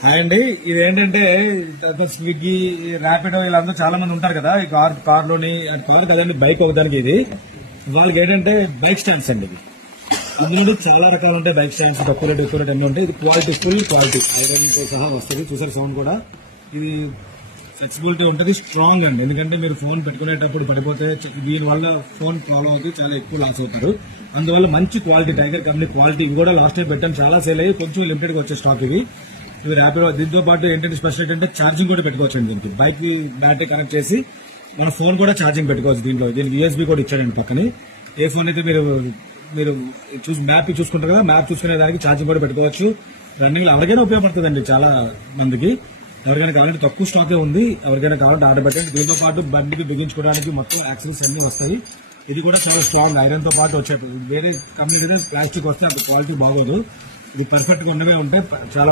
Hi అండి. ఇది ఏంటంటే స్విగ్గీ, ర్యాపిడో వీళ్ళందరూ చాలా మంది ఉంటారు కదా. ఈ కార్లోని కార్ కదండి, బైక్ ఒకదానికి. ఇది వాళ్ళకి ఏంటంటే బైక్ స్టాండ్స్ అండి. ఇది అందులో చాలా రకాలు ఉంటాయి బైక్ స్టాండ్స్. తక్కువ రేట్ ఎక్కువ రేట్ అన్నీ ఉంటాయి. ఇది క్వాలిటీ, ఫుల్ క్వాలిటీ, ఐరన్ తో సహా వస్తుంది. చూసారు సౌండ్ కూడా. ఇది ఫ్లెక్సిబిలిటీ ఉంటుంది, స్ట్రాంగ్ అండి. ఎందుకంటే మీరు ఫోన్ పెట్టుకునేటప్పుడు పడిపోతే దీనివల్ల ఫోన్ ప్రాబ్లం అవుతుంది, చాలా ఎక్కువ లాస్ అవుతారు. అందువల్ల మంచి క్వాలిటీ, టైగర్ కంపెనీ క్వాలిటీ. ఇవి కూడా లాస్ట్ టైం పెట్టాను, చాలా సేల్ అయ్యి కొంచెం లిమిటెడ్ గా వచ్చే స్టాక్ ఇవి. ఇవి ర్యాపిడో. దీంతో పాటు ఏంటంటే స్పెషల్ ఏంటంటే ఛార్జింగ్ కూడా పెట్టుకోవచ్చు అండి. దీనికి బైక్ బ్యాటరీ కనెక్ట్ చేసి మన ఫోన్ కూడా ఛార్జింగ్ పెట్టుకోవచ్చు దీంట్లో. దీనికి యూఎస్బీ కూడా ఇచ్చాడండి పక్కనే. ఏ ఫోన్ అయితే మీరు మీరు మ్యాప్ చూసుకుంటారు కదా, మ్యాప్ చూసుకునే దానికి ఛార్జింగ్ కూడా పెట్టుకోవచ్చు. రన్నింగ్ లో ఎవరికైనా ఉపయోగపడుతుందండి చాలా మందికి. ఎవరికైనా కావాలంటే తక్కువ స్టాకే ఉంది, ఎవరికైనా కావాలంటే ఆర్డర్ పెట్టండి. దీంతో పాటు బండికి బిగించుకోవడానికి మొత్తం యాక్సెసరీస్ అన్ని వస్తాయి. ఇది కూడా చాలా స్ట్రాంగ్, ఐరన్ తో పాటు వచ్చే. వేరే కంపెనీ ప్లాస్టిక్ వస్తే అంత క్వాలిటీ బాగోదు. ఇది పర్ఫెక్ట్ గా ఉన్నవే ఉంటాయి. చాలా